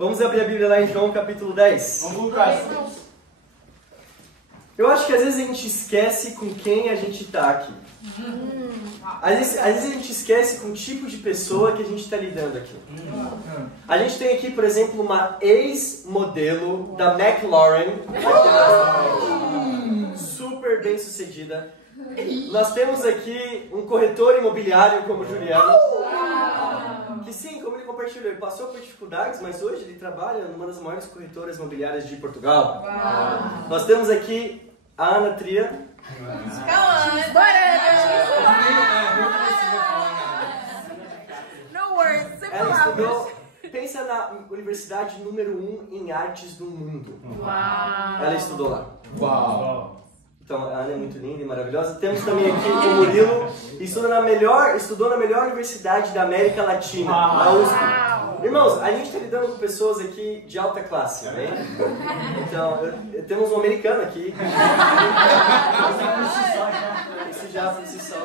Vamos abrir a Bíblia lá em João capítulo 10. Vamos, Lucas. Eu acho que às vezes a gente esquece com quem a gente está aqui. Às vezes a gente esquece com o tipo de pessoa que a gente está lidando aqui. A gente tem aqui, por exemplo, uma ex-modelo da McLaren. Super bem sucedida. Nós temos aqui um corretor imobiliário como o Juliano. Que sim, como ele compartilhou, ele passou por dificuldades, mas hoje ele trabalha numa das maiores corretoras imobiliárias de Portugal. Nós temos aqui a Ana Tria. Ela estudou, pensa na universidade número 1 em artes do mundo. Ela estudou lá. Uau. Então a Ana é muito linda e maravilhosa. Temos também aqui o Murilo, estudou na melhor universidade da América Latina, a USP. Irmãos, a gente está lidando com pessoas aqui de alta classe, né? Então, temos um americano aqui. Esse já por si só.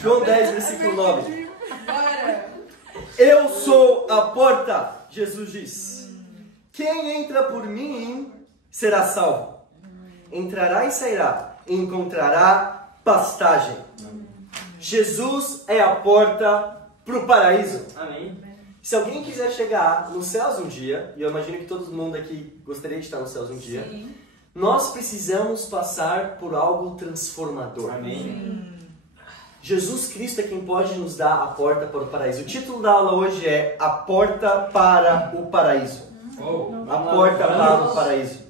João 10, versículo 9. Eu sou a porta, Jesus diz. Quem entra por mim será salvo. Entrará e sairá, e encontrará pastagem. Jesus é a porta para o paraíso. Amém. Se alguém quiser chegar nos céus um dia, e eu imagino que todo mundo aqui gostaria de estar nos céus um dia, sim, nós precisamos passar por algo transformador. Amém. Jesus Cristo é quem pode nos dar a porta para o paraíso. O título da aula hoje é A Porta para o Paraíso. A porta para o paraíso.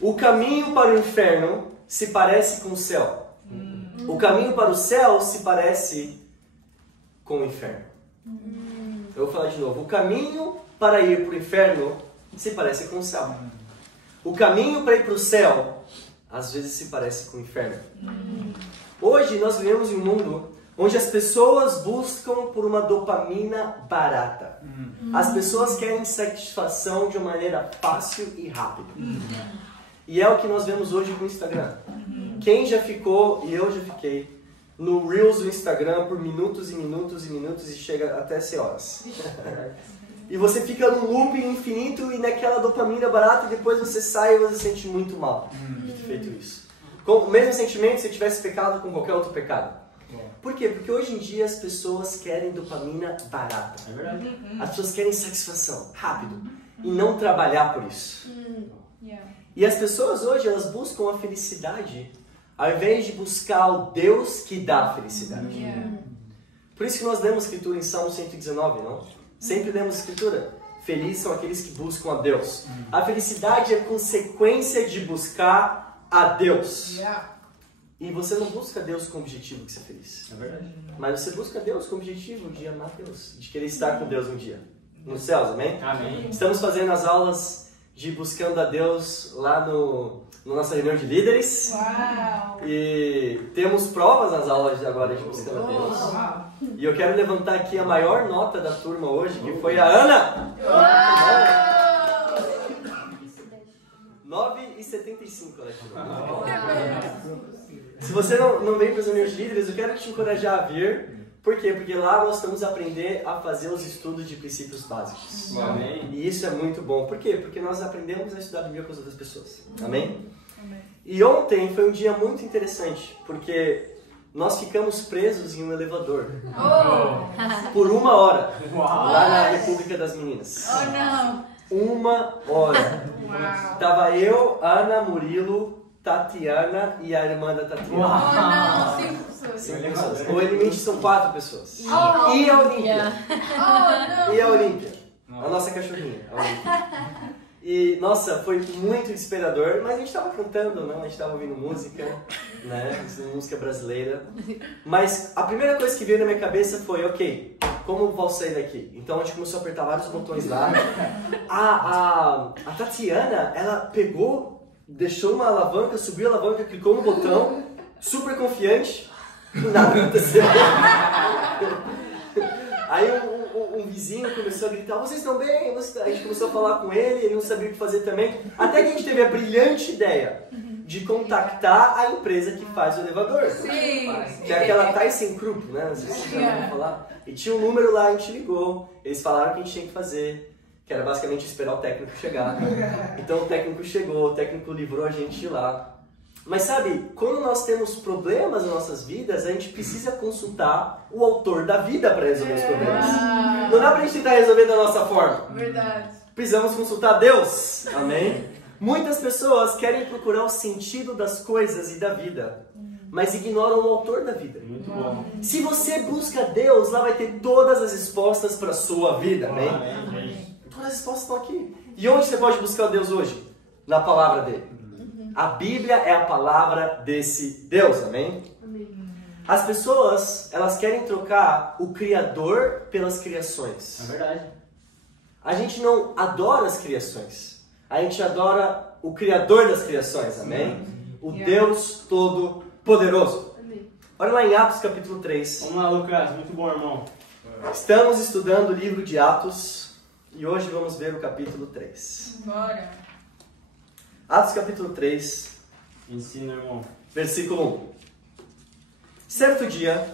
O caminho para o inferno se parece com o céu. O caminho para o céu se parece com o inferno. Eu vou falar de novo. O caminho para ir para o inferno se parece com o céu. O caminho para ir para o céu às vezes se parece com o inferno. Hoje nós vivemos em um mundo onde as pessoas buscam por uma dopamina barata. As pessoas querem satisfação de uma maneira fácil e rápida. E é o que nós vemos hoje com o Instagram. Quem já ficou, e eu já fiquei, no Reels do Instagram por minutos e minutos e minutos e chega até ser horas. E você fica num looping infinito e naquela dopamina barata e depois você sai e você se sente muito mal de ter feito isso. Com o mesmo sentimento se tivesse pecado com qualquer outro pecado. Por quê? Porque hoje em dia as pessoas querem dopamina barata. É verdade. As pessoas querem satisfação, rápido, e não trabalhar por isso. E as pessoas hoje, elas buscam a felicidade ao invés de buscar o Deus que dá a felicidade. Por isso que nós lemos escritura em Salmo 119, não? Sempre lemos escritura. Felizes são aqueles que buscam a Deus. A felicidade é consequência de buscar a Deus. E você não busca Deus com o objetivo de ser feliz. É verdade. Mas você busca Deus com o objetivo de amar Deus, de querer estar com Deus um dia. Nos céus, amém? Amém. Estamos fazendo as aulas de Buscando a Deus lá na nossa reunião de líderes. Uau! E temos provas nas aulas de agora de Buscando a Deus. Uau. E eu quero levantar aqui a maior nota da turma hoje, que foi a Ana. Uau! 9,75 ela tirou. Se você não vem para as reuniões de líderes, eu quero te encorajar a vir. Por quê? Porque lá nós estamos a aprender a fazer os estudos de princípios básicos. Amém. E isso é muito bom. Por quê? Porque nós aprendemos a estudar a Bíblia com as outras pessoas. Amém? Amém. E ontem foi um dia muito interessante, porque nós ficamos presos em um elevador. Por 1 hora. Lá na República das Meninas. Oh, não! 1 hora. Uau. Tava eu, Ana, Murilo, Tatiana e a irmã da Tatiana. Oh, não, 5 pessoas. 5 pessoas. O limite são 4 pessoas. E a Olímpia. E a Olímpia. A nossa cachorrinha. A Olímpia. E, nossa, foi muito inspirador. Mas a gente estava cantando, não? A gente estava ouvindo música, né? Música brasileira. Mas a primeira coisa que veio na minha cabeça foi, ok, como vou sair daqui? Então a gente começou a apertar vários botões lá. A Tatiana, ela pegou, deixou uma alavanca, subiu a alavanca, clicou no botão, super confiante, nada aconteceu. Aí um vizinho começou a gritar, vocês estão bem? A gente começou a falar com ele, ele não sabia o que fazer também. Até que a gente teve a brilhante ideia de contactar a empresa que faz o elevador. Sim. Que é aquela ThyssenKrupp, né? Não sei se você já ouviu falar. E tinha um número lá, a gente ligou, eles falaram o que a gente tinha que fazer, que era basicamente esperar o técnico chegar. Então o técnico chegou, o técnico livrou a gente de lá. Mas sabe, quando nós temos problemas nas nossas vidas, a gente precisa consultar o autor da vida para resolver os problemas. Não dá pra gente tentar resolver da nossa forma. Verdade. Precisamos consultar Deus. Amém? Muitas pessoas querem procurar o sentido das coisas e da vida, mas ignoram o autor da vida. Muito bom. Se você busca Deus, lá vai ter todas as respostas para a sua vida. Amém? Todas as respostas estão aqui. E onde você pode buscar Deus hoje? Na palavra dele. A Bíblia é a palavra desse Deus, amém? As pessoas, elas querem trocar o Criador pelas criações. É verdade. A gente não adora as criações. A gente adora o Criador das criações, amém? O Deus Todo-Poderoso. Olha lá em Atos capítulo 3. Vamos lá, Lucas. Muito bom, irmão. Estamos estudando o livro de Atos e hoje vamos ver o capítulo 3. Bora. Atos capítulo 3, Ensina, irmão. versículo 1. Certo dia,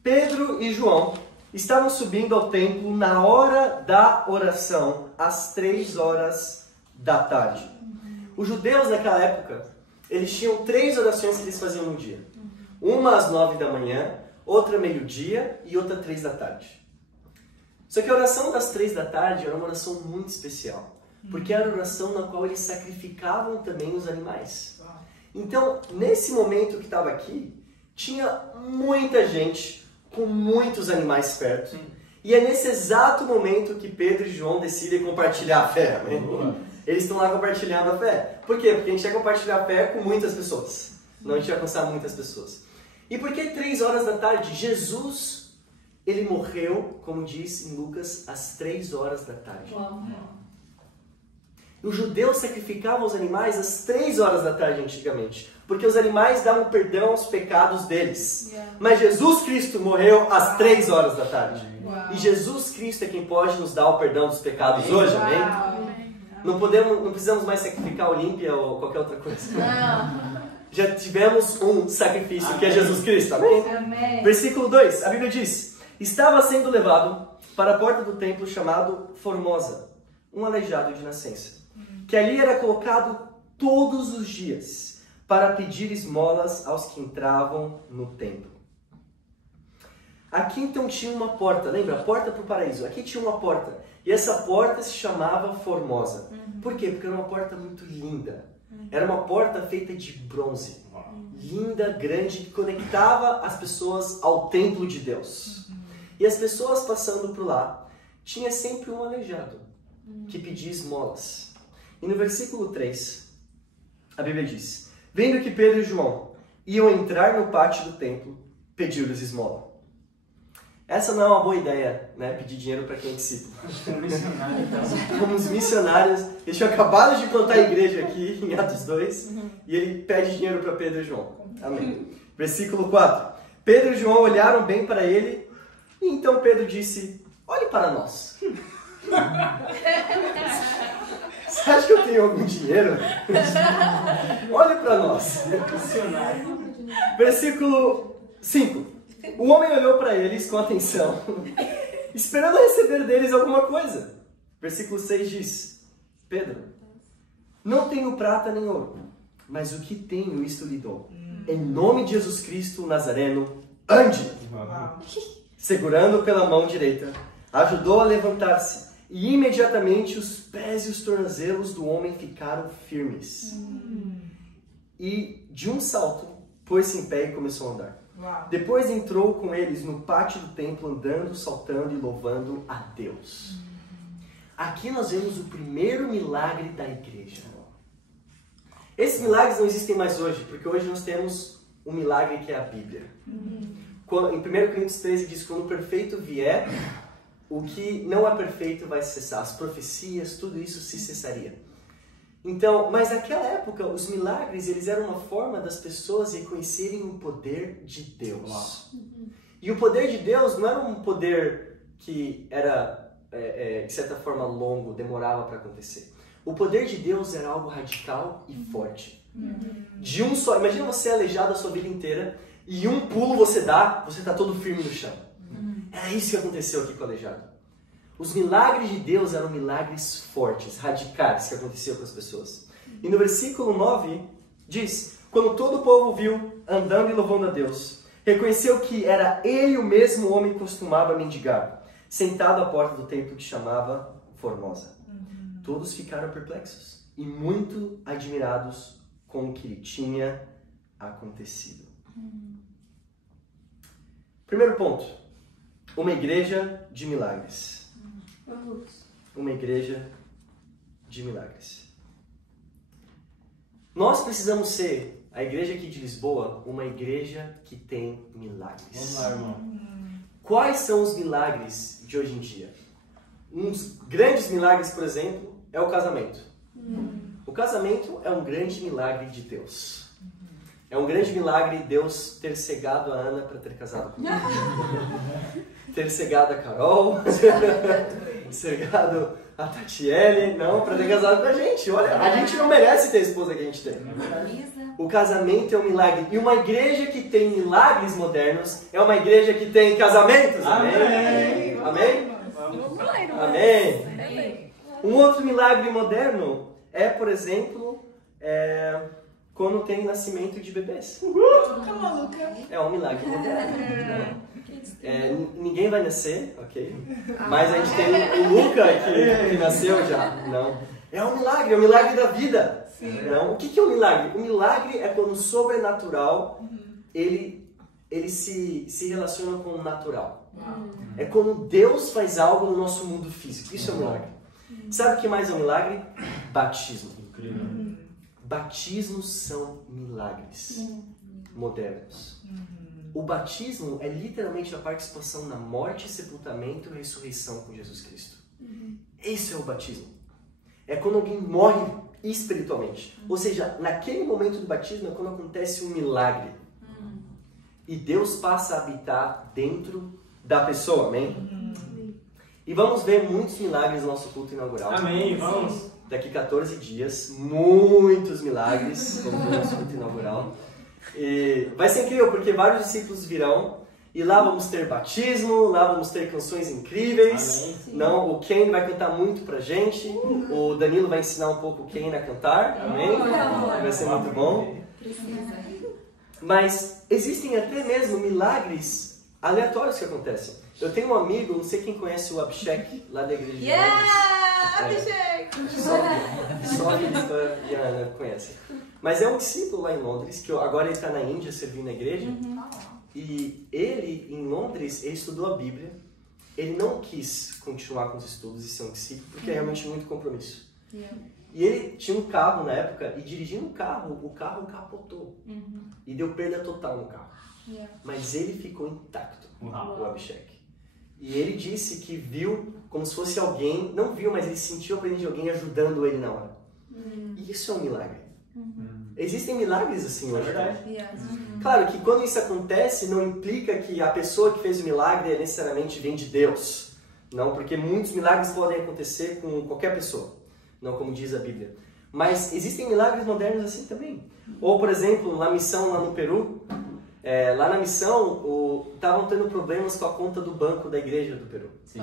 Pedro e João estavam subindo ao templo na hora da oração, às 3 horas da tarde. Os judeus naquela época, eles tinham 3 orações que eles faziam no dia. Uma às 9 da manhã, outra meio-dia e outra 3 da tarde. Só que a oração das 3 da tarde era uma oração muito especial. Porque era a oração na qual eles sacrificavam também os animais. Então, nesse momento que estava aqui, tinha muita gente com muitos animais perto. E é nesse exato momento que Pedro e João decidem compartilhar a fé. Né? Eles estão lá compartilhando a fé. Por quê? Porque a gente quer compartilhar a fé com muitas pessoas. Não a gente vai alcançar muitas pessoas. E por que 3 horas da tarde? Jesus, ele morreu, como diz em Lucas, às 3 horas da tarde. Os judeus sacrificavam os animais às 3 horas da tarde antigamente, porque os animais davam perdão aos pecados deles. Mas Jesus Cristo morreu às 3 horas da tarde. E Jesus Cristo é quem pode nos dar o perdão dos pecados hoje, amém? Não precisamos mais sacrificar Olímpia ou qualquer outra coisa. Já tivemos um sacrifício, que é Jesus Cristo, amém? Versículo 2, a Bíblia diz: estava sendo levado para a porta do templo chamado Formosa, um aleijado de nascença, que ali era colocado todos os dias para pedir esmolas aos que entravam no templo. Aqui então tinha uma porta, lembra? A porta para o paraíso. Aqui tinha uma porta. E essa porta se chamava Formosa. Por quê? Porque era uma porta muito linda. Era uma porta feita de bronze. Linda, grande, que conectava as pessoas ao templo de Deus. E as pessoas passando por lá, tinha sempre um aleijado que pedia esmolas. E no versículo 3, a Bíblia diz: vendo que Pedro e João iam entrar no pátio do templo, pediu-lhes esmola. Essa não é uma boa ideia, né? Pedir dinheiro para quem é discípulo. Como os missionários, eles tinham acabado de plantar a igreja aqui, em Atos 2, e ele pede dinheiro para Pedro e João. Amém. Versículo 4. Pedro e João olharam bem para ele, e então Pedro disse: olhe para nós. Você acha que eu tenho algum dinheiro? Olhe para nós. Versículo 5. O homem olhou para eles com atenção, esperando receber deles alguma coisa. Versículo 6 diz: Pedro, não tenho prata nem ouro, mas o que tenho, isto lhe dou. Em nome de Jesus Cristo, o Nazareno, ande! Segurando pela mão direita, ajudou a levantar-se, e imediatamente os pés e os tornozelos do homem ficaram firmes. E de um salto, pôs-se em pé e começou a andar. Depois entrou com eles no pátio do templo, andando, saltando e louvando a Deus. Aqui nós vemos o primeiro milagre da igreja. Esses milagres não existem mais hoje, porque hoje nós temos um milagre que é a Bíblia. Em 1 Coríntios 13 diz: quando o perfeito vier, o que não é perfeito vai cessar. As profecias, tudo isso se cessaria. Então, mas naquela época, os milagres, eles eram uma forma das pessoas reconhecerem o poder de Deus. E o poder de Deus não era um poder que era, de certa forma, longo, demorava para acontecer. O poder de Deus era algo radical e forte. De um só. Imagina você aleijado a sua vida inteira e um pulo você dá, você está todo firme no chão. Era isso que aconteceu aqui com o aleijado. Os milagres de Deus eram milagres fortes, radicais que aconteciam com as pessoas. E no versículo 9 diz: quando todo o povo viu andando e louvando a Deus, reconheceu que era ele o mesmo homem que costumava mendigar, sentado à porta do templo que chamava Formosa. Todos ficaram perplexos e muito admirados com o que lhe tinha acontecido. Primeiro ponto: uma igreja de milagres. Uma igreja de milagres. Nós precisamos ser, a igreja aqui de Lisboa, uma igreja que tem milagres. Vamos lá, irmão. Quais são os milagres de hoje em dia? Uns grandes milagres, por exemplo, é o casamento. O casamento é um grande milagre de Deus. É um grande milagre Deus ter cegado a Ana para ter casado comigo. Ter cegado a Carol. Cegado a Tatiele, não, para ter casado com a gente. Olha, a gente não merece ter a esposa que a gente tem. O casamento é um milagre. E uma igreja que tem milagres modernos é uma igreja que tem casamentos. Amém? Amém? Amém? Um outro milagre moderno é, por exemplo, quando tem nascimento de bebês. É um milagre moderno. Ninguém vai nascer, ok? Mas a gente tem o Luca que nasceu já. Não. É um milagre da vida. Não. O que é um milagre? O milagre é quando o sobrenatural ele se relaciona com o natural. É quando Deus faz algo no nosso mundo físico. Isso é um milagre. Sabe o que mais é um milagre? Batismo. Incrível. Batismos são milagres modernos. O batismo é literalmente a participação na morte, sepultamento e ressurreição com Jesus Cristo. Esse é o batismo. É quando alguém morre espiritualmente. Ou seja, naquele momento do batismo é quando acontece um milagre. E Deus passa a habitar dentro da pessoa, amém? E vamos ver muitos milagres no nosso culto inaugural. Amém, vamos. Daqui 14 dias, muitos milagres, como no nosso culto inaugural. E vai ser incrível, porque vários discípulos virão, e lá vamos ter batismo, lá vamos ter canções incríveis. Não, o Ken vai cantar muito pra gente, o Danilo vai ensinar um pouco o Ken a cantar, amém? Vai ser muito bom. Mas existem até mesmo milagres aleatórios que acontecem. Eu tenho um amigo, não sei quem conhece o Abhishek, lá da igreja de Abhishek! Só a Krista e a Ana conhecem. Mas é um discípulo lá em Londres, que agora ele está na Índia servindo na igreja. E ele, em Londres, ele estudou a Bíblia. Ele não quis continuar com os estudos e ser um discípulo, porque é realmente muito compromisso. E ele tinha um carro na época, e dirigindo o carro capotou. E deu perda total no carro. Mas ele ficou intacto, o Abhishek. E ele disse que viu como se fosse alguém, não viu, mas ele sentiu a presença de alguém ajudando ele na hora. E isso é um milagre. Existem milagres assim hoje. Claro que quando isso acontece, não implica que a pessoa que fez o milagre necessariamente vem de Deus. Não, porque muitos milagres podem acontecer com qualquer pessoa. Não como diz a Bíblia. Mas existem milagres modernos assim também. Ou, por exemplo, na missão lá no Peru, lá na missão, estavam tendo problemas com a conta do banco da igreja do Peru. Sim.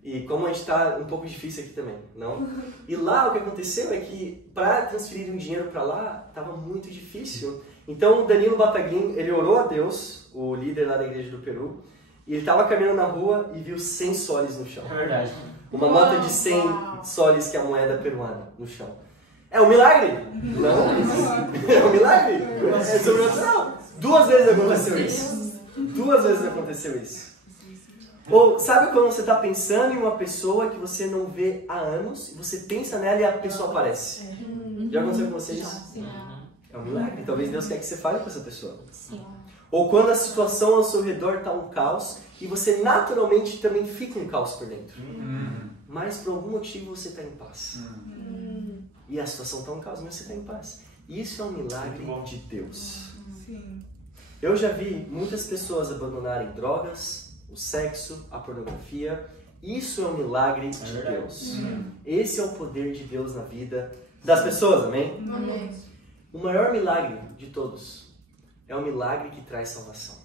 E como a gente está um pouco difícil aqui também, não? E lá o que aconteceu é que para transferir um dinheiro para lá, estava muito difícil. Então o Danilo Bataguin, ele orou a Deus, o líder lá da igreja do Peru, e ele estava caminhando na rua e viu 100 soles no chão. É verdade. Uma nota de 100 soles, que é a moeda peruana, no chão. É um milagre? Não. É um milagre? É sobrenatural. 2 vezes aconteceu isso. 2 vezes aconteceu isso. Ou sabe quando você está pensando em uma pessoa que você não vê há anos, e você pensa nela e a pessoa aparece? Já aconteceu com vocês? É um milagre. Talvez Deus quer que você fale com essa pessoa. Ou quando a situação ao seu redor está um caos, e você naturalmente também fica um caos por dentro. Mas por algum motivo você está em paz. E a situação está um caos, mas você está em paz. Isso é um milagre de Deus. Eu já vi muitas pessoas abandonarem drogas, o sexo, a pornografia. Isso é um milagre de Deus. Esse é o poder de Deus na vida das pessoas, amém? O maior milagre de todos é o milagre que traz salvação.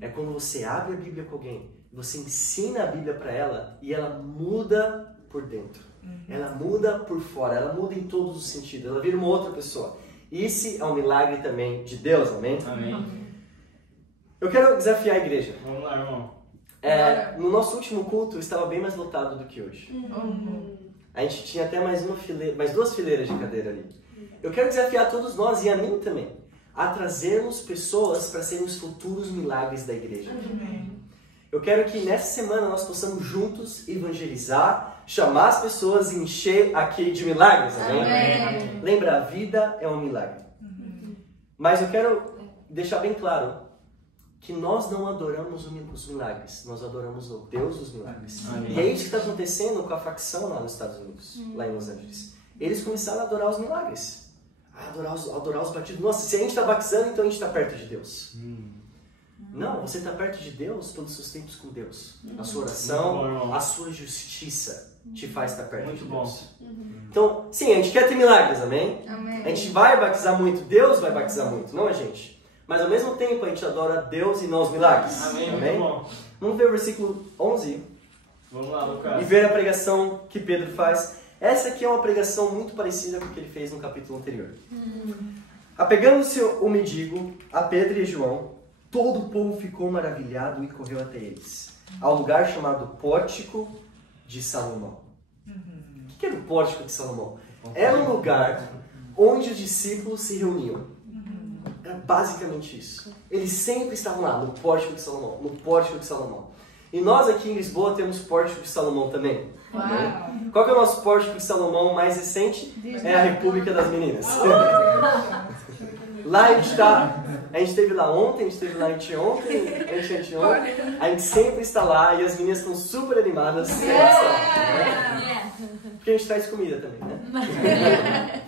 É quando você abre a Bíblia com alguém, você ensina a Bíblia para ela e ela muda por dentro. Ela muda por fora, ela muda em todos os sentidos. Ela vira uma outra pessoa. Esse é um milagre também de Deus, amém? Amém. Eu quero desafiar a igreja. Vamos lá, irmão. No nosso último culto estava bem mais lotado do que hoje. A gente tinha até mais duas fileiras de cadeira ali. Eu quero desafiar todos nós e a mim também a trazermos pessoas para serem os futuros milagres da igreja. Eu quero que nessa semana nós possamos juntos evangelizar, chamar as pessoas e encher aqui de milagres, amém? Lembra, a vida é um milagre. Mas eu quero deixar bem claro que nós não adoramos os milagres, nós adoramos o Deus dos milagres. Amém. E é isso que está acontecendo com a facção lá nos Estados Unidos, lá em Los Angeles. Eles começaram a adorar os milagres, a adorar os batidos. Nossa, se a gente está batizando, então a gente está perto de Deus. Não, você está perto de Deus todos os seus tempos com Deus. A sua oração, a sua justiça te faz estar perto de Deus. Então, sim, a gente quer ter milagres, amém? A gente vai batizar muito, Deus vai batizar muito, não a gente. Mas ao mesmo tempo a gente adora Deus e não os milagres. Amém. Amém? Vamos ver o versículo 11. Vamos lá, Lucas. E ver a pregação que Pedro faz. Essa aqui é uma pregação muito parecida com o que ele fez no capítulo anterior. Apegando-se o mendigo a Pedro e João, todo o povo ficou maravilhado e correu até eles, ao lugar chamado Pórtico de Salomão. O que era o Pórtico de Salomão? Era um lugar onde os discípulos se reuniam. Era basicamente isso. Eles sempre estavam lá, no Pórtico de Salomão, no Pórtico de Salomão. E nós aqui em Lisboa temos Pórtico de Salomão também. Qual que é o nosso Pórtico de Salomão mais recente? É a República das Meninas. Lá a gente está... A gente esteve lá ontem, a gente esteve lá anteontem, a gente sempre está lá e as meninas estão super animadas. Porque a gente traz comida também, né?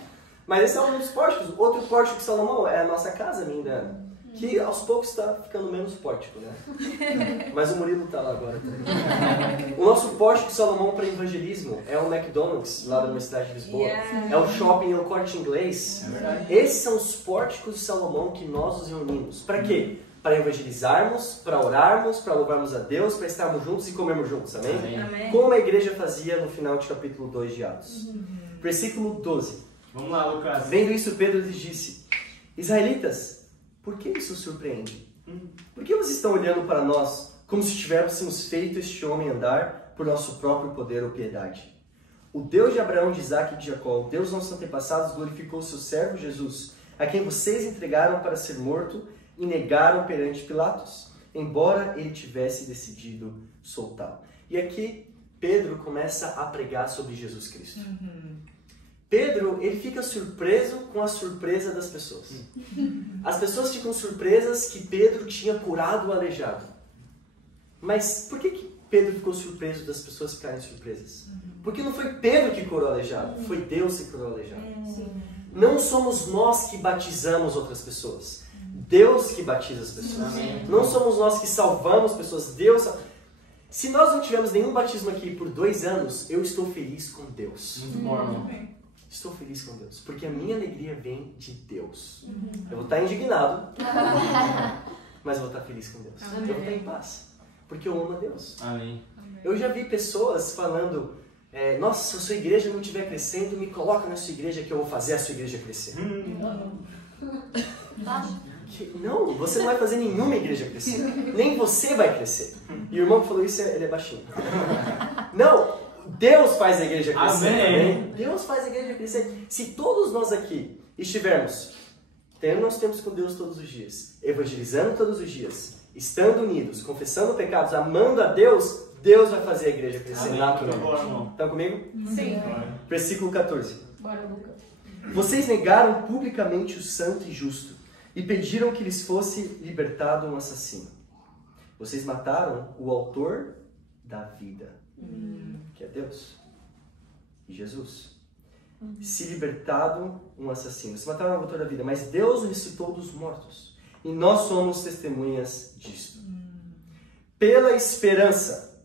Mas esse é um dos pórticos. Outro pórtico de Salomão é a nossa casa, linda, que aos poucos está ficando menos pórtico, né? Mas o Murilo está lá agora também. O nosso pórtico de Salomão para evangelismo é o McDonald's, lá da Universidade de Lisboa. É o shopping, é o Corte Inglês. Esses são os pórticos de Salomão que nós nos reunimos. Para quê? Para evangelizarmos, para orarmos, para louvarmos a Deus, para estarmos juntos e comermos juntos, amém? Amém. Como a igreja fazia no final de capítulo 2 de Atos. Versículo 12. Vamos lá, Lucas. Vendo isso, Pedro lhes disse: Israelitas, por que isso os surpreende? Por que vocês estão olhando para nós como se tivéssemos feito este homem andar por nosso próprio poder ou piedade? O Deus de Abraão, de Isaac e de Jacó, o Deus dos nossos antepassados, glorificou o seu servo Jesus, a quem vocês entregaram para ser morto e negaram perante Pilatos, embora ele tivesse decidido soltá-lo. E aqui Pedro começa a pregar sobre Jesus Cristo. Pedro, ele fica surpreso com a surpresa das pessoas. As pessoas ficam surpresas que Pedro tinha curado o aleijado. Mas por que Pedro ficou surpreso das pessoas ficarem surpresas? Porque não foi Pedro que curou o aleijado, foi Deus que curou o aleijado. Não somos nós que batizamos outras pessoas, Deus que batiza as pessoas. Não somos nós que salvamos pessoas, Deus salva. Se nós não tivermos nenhum batismo aqui por 2 anos, eu estou feliz com Deus. Muito bom, irmão. Estou feliz com Deus, porque a minha alegria vem de Deus. Eu vou estar indignado, mas eu vou estar feliz com Deus. Eu vou estar em paz, porque eu amo a Deus. Amém. Eu já vi pessoas falando, nossa, se a sua igreja não estiver crescendo, me coloca na sua igreja que eu vou fazer a sua igreja crescer. Não, você não vai fazer nenhuma igreja crescer. Nem você vai crescer. E o irmão que falou isso, ele é baixinho. Não! Deus faz a igreja crescer. Amém. Deus faz a igreja crescer. Se todos nós aqui estivermos tendo nosso tempo com Deus todos os dias, evangelizando todos os dias, estando unidos, confessando pecados, amando a Deus, Deus vai fazer a igreja crescer naturalmente. Estão comigo? Sim. Versículo 14. Bora, Lucas. Vocês negaram publicamente o santo e justo e pediram que lhes fosse libertado um assassino. Vocês mataram o autor da vida, que é Deus e Jesus. Se libertado um assassino. Vocês mataram o autor da vida, mas Deus o ressuscitou dos mortos. E nós somos testemunhas disto. Pela esperança.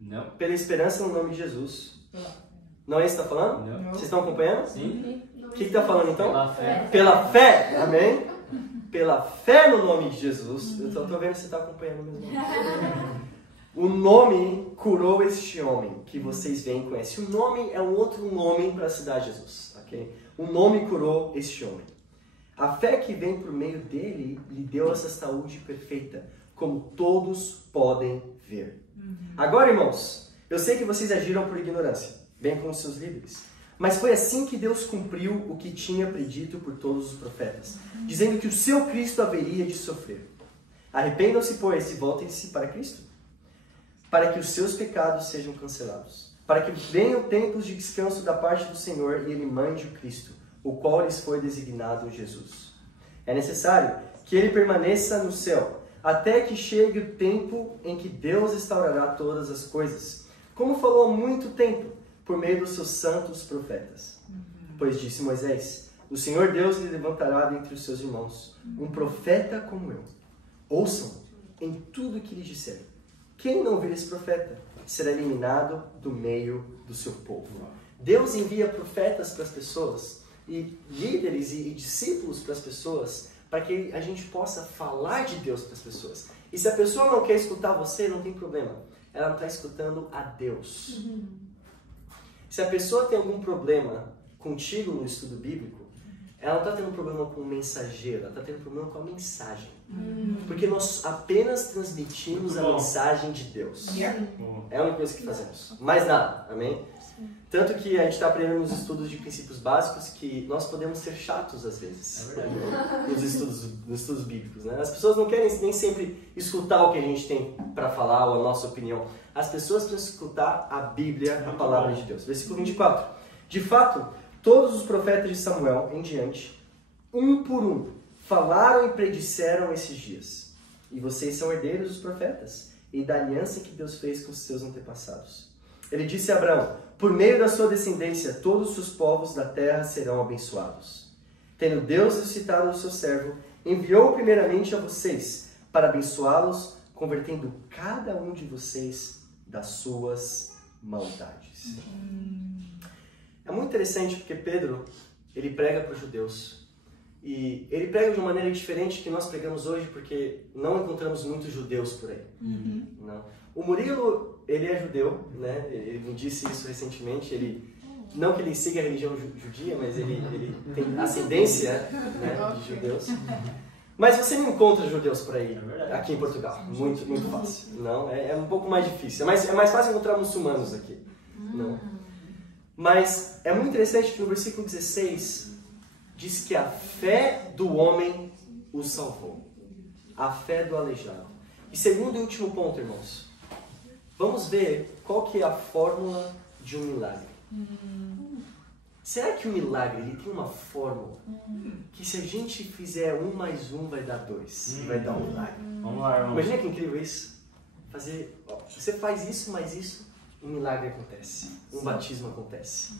Não. Pela esperança no nome de Jesus. Não é isso que está falando? Não. Vocês estão acompanhando? Sim. O que está falando então? Pela fé. Pela fé, amém? Pela fé no nome de Jesus. Eu estou vendo se você está acompanhando mesmo. O nome curou este homem que vocês veem e conhecem. O nome é um outro nome para a cidade de Jesus, ok? O nome curou este homem. A fé que vem por meio dele lhe deu essa saúde perfeita, como todos podem ver. Agora, irmãos, eu sei que vocês agiram por ignorância, bem como seus líderes. Mas foi assim que Deus cumpriu o que tinha predito por todos os profetas, dizendo que o seu Cristo haveria de sofrer. Arrependam-se, pois, e voltem-se para Cristo, para que os seus pecados sejam cancelados, para que venham tempos de descanso da parte do Senhor e Ele mande o Cristo, o qual lhes foi designado Jesus. É necessário que Ele permaneça no céu, até que chegue o tempo em que Deus restaurará todas as coisas, como falou há muito tempo, por meio dos seus santos profetas. Pois disse Moisés, o Senhor Deus lhe levantará dentre os seus irmãos um profeta como eu. Ouçam em tudo o que lhe disser. Quem não ouvir esse profeta será eliminado do meio do seu povo. Deus envia profetas para as pessoas, e líderes e discípulos para as pessoas, para que a gente possa falar de Deus para as pessoas. E se a pessoa não quer escutar você, não tem problema. Ela não está escutando a Deus. Se a pessoa tem algum problema contigo no estudo bíblico, ela não está tendo problema com o mensageiro, ela está tendo problema com a mensagem. Porque nós apenas transmitimos a mensagem de Deus. É a única coisa que fazemos. Mais nada, amém? Tanto que a gente está aprendendo nos estudos de princípios básicos que nós podemos ser chatos às vezes. É verdade. Nos estudos bíblicos, né? As pessoas não querem nem sempre escutar o que a gente tem para falar ou a nossa opinião. As pessoas precisam escutar a Bíblia, a palavra de Deus. Versículo 24. De fato, todos os profetas de Samuel em diante, um por um, falaram e predisseram esses dias. E vocês são herdeiros dos profetas e da aliança que Deus fez com os seus antepassados. Ele disse a Abraão, por meio da sua descendência, todos os povos da terra serão abençoados. Tendo Deus ressuscitado o seu servo, enviou primeiramente a vocês para abençoá-los, convertendo cada um de vocês das suas maldades. É muito interessante porque Pedro, ele prega para os judeus. E ele prega de uma maneira diferente que nós pregamos hoje, porque não encontramos muitos judeus por aí. Não. O Murilo, ele é judeu, né? Ele me disse isso recentemente. Não que ele siga a religião judia, mas ele tem ascendência, né, de judeus. Mas você não encontra judeus por aí, aqui em Portugal. Muito, muito fácil. Não, é um pouco mais difícil. É mais fácil encontrar muçulmanos aqui. Não. Mas é muito interessante que no versículo 16 diz que a fé do homem o salvou. A fé do aleijado. E segundo e último ponto, irmãos. Vamos ver qual que é a fórmula de um milagre. Será que o milagre ele tem uma fórmula que se a gente fizer 1 mais 1 vai dar 2? Vai dar um milagre. Vamos lá, irmão. Imagina que incrível isso. Você faz isso mais isso, um milagre acontece. Um batismo acontece.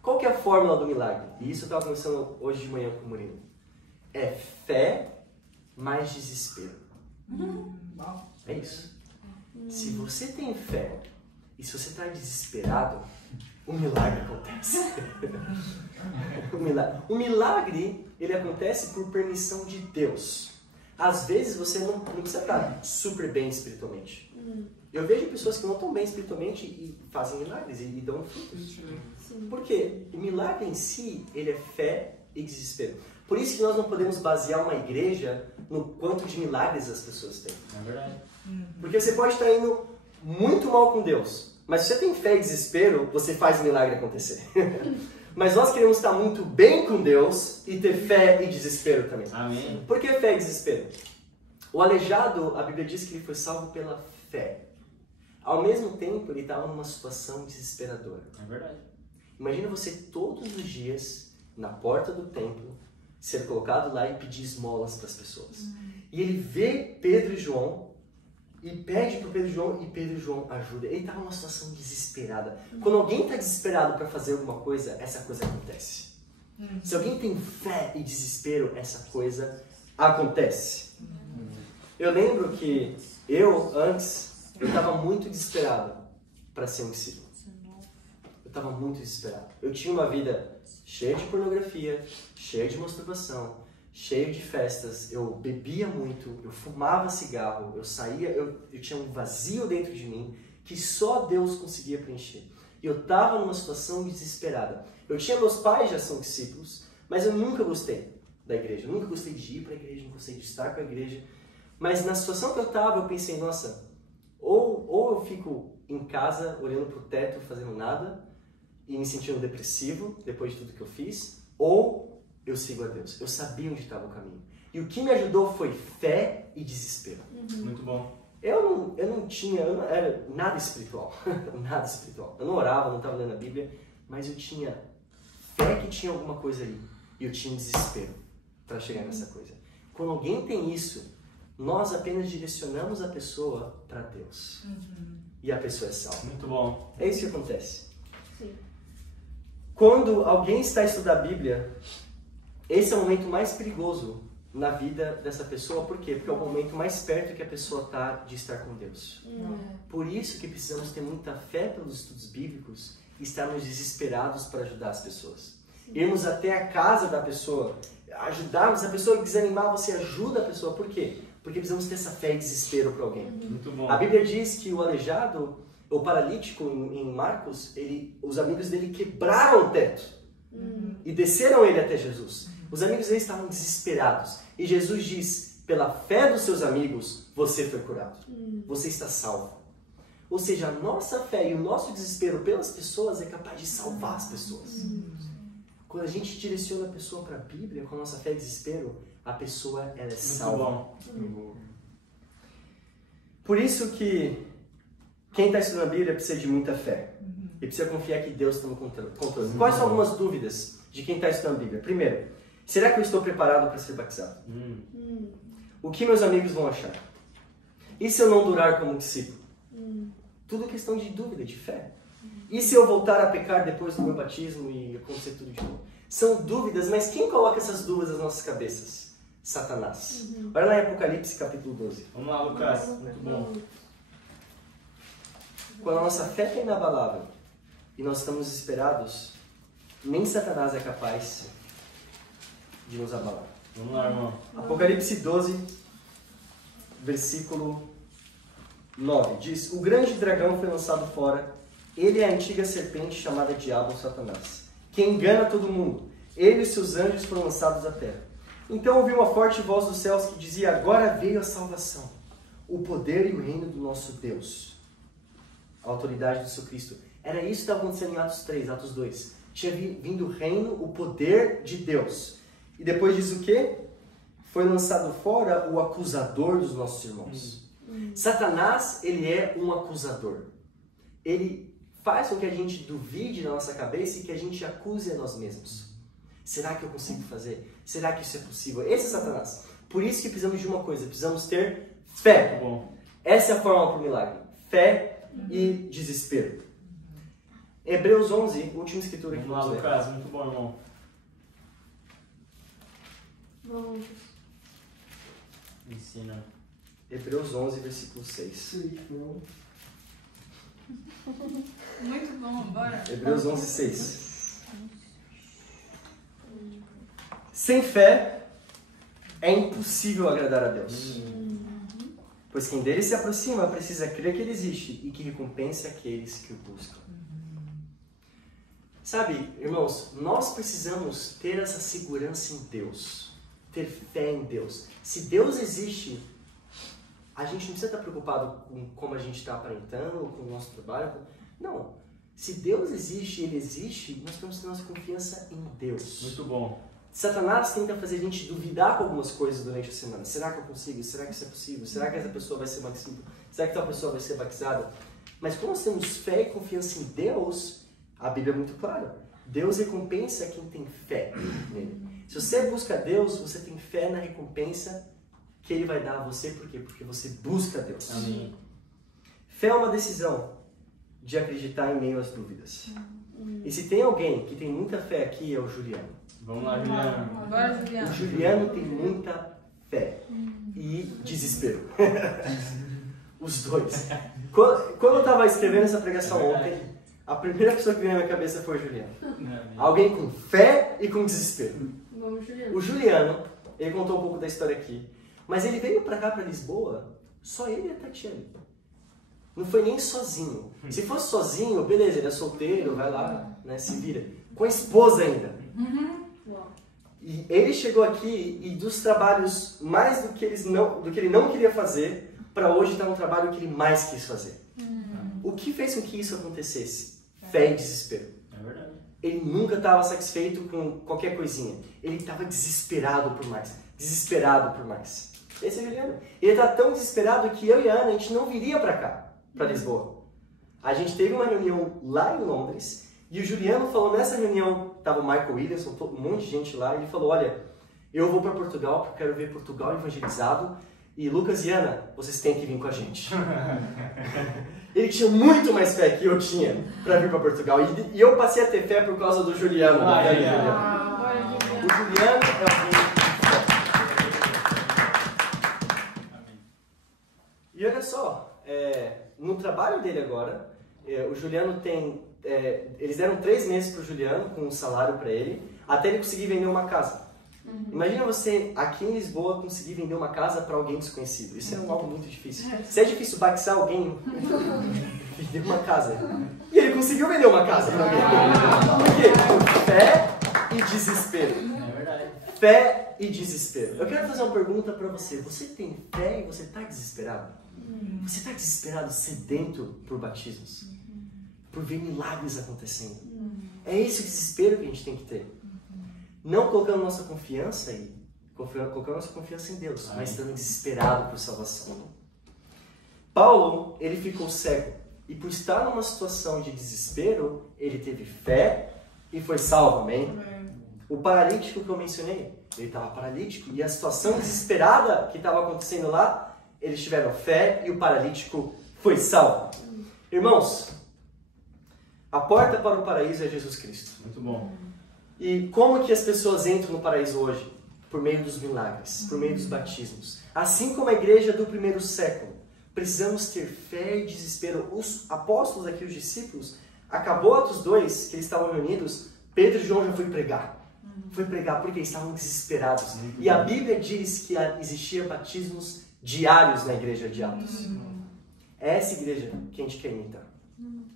Qual que é a fórmula do milagre? E isso eu estava conversando hoje de manhã com o Murilo. É fé mais desespero. É isso. Se você tem fé e se você está desesperado, um milagre acontece. O milagre, ele acontece por permissão de Deus. Às vezes você não precisa estar super bem espiritualmente. Eu vejo pessoas que não estão bem espiritualmente e fazem milagres e dão frutos. Por quê? O milagre em si, ele é fé e desespero. Por isso que nós não podemos basear uma igreja no quanto de milagres as pessoas têm. É verdade. Porque você pode estar indo muito mal com Deus, mas se você tem fé e desespero, você faz o milagre acontecer. Mas nós queremos estar muito bem com Deus e ter fé e desespero também. Amém. Por que fé e desespero? O aleijado, a Bíblia diz que ele foi salvo pela fé. Ao mesmo tempo, ele estava numa situação desesperadora. É verdade. Imagina você todos os dias, na porta do templo, ser colocado lá e pedir esmolas para as pessoas. E ele vê Pedro e João e pede para Pedro e João ajuda. Ele estava numa situação desesperada. Quando alguém está desesperado para fazer alguma coisa, essa coisa acontece. Se alguém tem fé e desespero, essa coisa acontece. Eu lembro que eu estava muito desesperado para ser um discípulo. Eu estava muito desesperado. Eu tinha uma vida cheia de pornografia, cheia de masturbação, cheia de festas. Eu bebia muito, eu fumava cigarro, eu saía, eu tinha um vazio dentro de mim que só Deus conseguia preencher. E eu estava numa situação desesperada. Eu tinha meus pais já são discípulos, mas eu nunca gostei da igreja. Eu nunca gostei de ir para a igreja, não gostei de estar com a igreja. Mas na situação que eu estava, eu pensei, nossa, ou eu fico em casa olhando para o teto, fazendo nada, e me sentindo depressivo depois de tudo que eu fiz, ou eu sigo a Deus. Eu sabia onde estava o caminho. E o que me ajudou foi fé e desespero. Muito bom. Eu não era nada espiritual. Nada espiritual. Eu não orava, não estava lendo a Bíblia, mas eu tinha fé que tinha alguma coisa ali. E eu tinha desespero para chegar nessa coisa. Quando alguém tem isso, nós apenas direcionamos a pessoa para Deus. E a pessoa é salva. Muito bom. É isso que acontece. Sim. Quando alguém está a estudar a Bíblia, esse é o momento mais perigoso na vida dessa pessoa. Por quê? Porque é o momento mais perto que a pessoa está de estar com Deus. Por isso que precisamos ter muita fé pelos estudos bíblicos e estarmos desesperados para ajudar as pessoas. Irmos até a casa da pessoa, ajudarmos a pessoa, desanimar, você ajuda a pessoa. Por quê? Porque precisamos ter essa fé e desespero para alguém. Muito bom. A Bíblia diz que o aleijado, o paralítico em Marcos, os amigos dele quebraram o teto e desceram ele até Jesus. Os amigos dele estavam desesperados. E Jesus diz, pela fé dos seus amigos, você foi curado. Você está salvo. Ou seja, a nossa fé e o nosso desespero pelas pessoas é capaz de salvar as pessoas. Quando a gente direciona a pessoa para a Bíblia, com a nossa fé e desespero, a pessoa ela é salva. Muito bom. Por isso que quem está estudando a Bíblia precisa de muita fé. E precisa confiar que Deus está no controle. Quais são algumas dúvidas de quem está estudando a Bíblia? Primeiro, será que eu estou preparado para ser batizado? O que meus amigos vão achar? E se eu não durar como discípulo? Tudo é questão de dúvida, de fé. E se eu voltar a pecar depois do meu batismo e acontecer tudo de novo? São dúvidas, mas quem coloca essas dúvidas nas nossas cabeças? Satanás. Olha lá em Apocalipse capítulo 12. Vamos lá, Lucas. Muito bom. Quando a nossa fé está inabalável e nós estamos desesperados, nem Satanás é capaz de nos abalar. Vamos lá, irmão. Apocalipse 12, versículo 9. Diz, o grande dragão foi lançado fora. Ele é a antiga serpente chamada Diabo ou Satanás, que engana todo mundo. Ele e seus anjos foram lançados à terra. Então ouvi uma forte voz dos céus que dizia, agora veio a salvação, o poder e o reino do nosso Deus, a autoridade do seu Cristo. Era isso que estava acontecendo em Atos 3, Atos 2. Tinha vindo o reino, o poder de Deus. E depois diz o quê? Foi lançado fora o acusador dos nossos irmãos. Satanás, ele é um acusador. Ele faz com que a gente duvide na nossa cabeça e que a gente acuse a nós mesmos. Será que eu consigo fazer? Será que isso é possível? Esse é Satanás. Por isso que precisamos de uma coisa, precisamos ter fé. Bom. Essa é a fórmula para o milagre. Fé e desespero. Hebreus 11, última escritura que Vamos lá, vamos ler. Lucas. Muito bom, irmão. Vamos. Ensina. Hebreus 11, versículo 6. Muito bom, bora. Hebreus 11, 6. Sem fé é impossível agradar a Deus. Pois quem dele se aproxima precisa crer que ele existe e que recompensa aqueles que o buscam. Sabe, irmãos, nós precisamos ter essa segurança em Deus. Ter fé em Deus. Se Deus existe, a gente não precisa estar preocupado com como a gente está aparentando, com o nosso trabalho. Não. Se Deus existe e Ele existe, nós temos que ter nossa confiança em Deus. Muito bom. Satanás tenta fazer a gente duvidar com algumas coisas durante a semana. Será que eu consigo? Será que isso é possível? Será que essa pessoa vai ser batizada? Será que tal pessoa vai ser batizada? Mas quando nós temos fé e confiança em Deus, a Bíblia é muito clara. Deus recompensa quem tem fé nele. Se você busca Deus, você tem fé na recompensa que Ele vai dar a você. Por quê? Porque você busca Deus. Amém. Fé é uma decisão de acreditar em meio às dúvidas. E se tem alguém que tem muita fé aqui, é o Juliano. Vamos lá, Juliano. Bora, Juliano. O Juliano tem muita fé e desespero. Os dois. Quando eu estava escrevendo essa pregação ontem, a primeira pessoa que veio na minha cabeça foi o Juliano. Alguém com fé e com desespero. O Juliano, ele contou um pouco da história aqui, mas ele veio pra cá, pra Lisboa, só ele e a Tatiana. Não foi nem sozinho. Se fosse sozinho, beleza, ele é solteiro, vai lá, né, se vira. Com a esposa ainda. E ele chegou aqui e dos trabalhos mais do que ele não queria fazer, para hoje está um trabalho que ele mais quis fazer. O que fez com que isso acontecesse? Fé e desespero. É verdade. Ele nunca estava satisfeito com qualquer coisinha. Ele estava desesperado por mais. Desesperado por mais. Esse é o Juliano. Ele está tão desesperado que eu e a Ana, a gente não viria para cá, para Lisboa. A gente teve uma reunião lá em Londres e o Juliano falou nessa reunião, estava o Michael Williamson, um monte de gente lá, e ele falou, olha, eu vou para Portugal porque eu quero ver Portugal evangelizado e Lucas e Ana, vocês têm que vir com a gente. Ele tinha muito mais fé que eu tinha para vir para Portugal e eu passei a ter fé por causa do Juliano. O Juliano é alguém. E olha só, no trabalho dele agora, o Juliano tem... eles deram 3 meses para o Juliano, com um salário para ele, até ele conseguir vender uma casa. Imagina você, aqui em Lisboa, conseguir vender uma casa para alguém desconhecido. Isso é algo muito difícil. Se é difícil batizar alguém, vender uma casa. E ele conseguiu vender uma casa para alguém. Por quê? Por fé e desespero. É verdade. Fé e desespero. Eu quero fazer uma pergunta para você. Você tem fé e você está desesperado? Você está desesperado, sedento por batismos? Por ver milagres acontecendo? É esse o desespero que a gente tem que ter. Não colocando nossa confiança colocando nossa confiança em Deus, mas estando desesperado por salvação. Paulo, ele ficou cego. E por estar numa situação de desespero, ele teve fé e foi salvo, amém? O paralítico que eu mencionei, ele estava paralítico. E a situação desesperada que estava acontecendo lá, eles tiveram fé e o paralítico foi salvo. Irmãos, a porta para o paraíso é Jesus Cristo. Muito bom. E como que as pessoas entram no paraíso hoje? Por meio dos milagres, por meio dos batismos. Assim como a igreja do primeiro século, precisamos ter fé e desespero. Os apóstolos aqui, os discípulos, acabou Atos 2, que eles estavam reunidos, Pedro e João já foram pregar. Foi pregar porque eles estavam desesperados. E a Bíblia diz que existia batismos diários na igreja de Atos. É essa igreja que a gente quer imitar.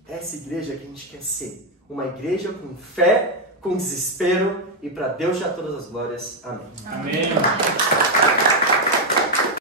É essa igreja que a gente quer ser. Uma igreja com fé, com desespero, e para Deus já todas as glórias. Amém. Amém.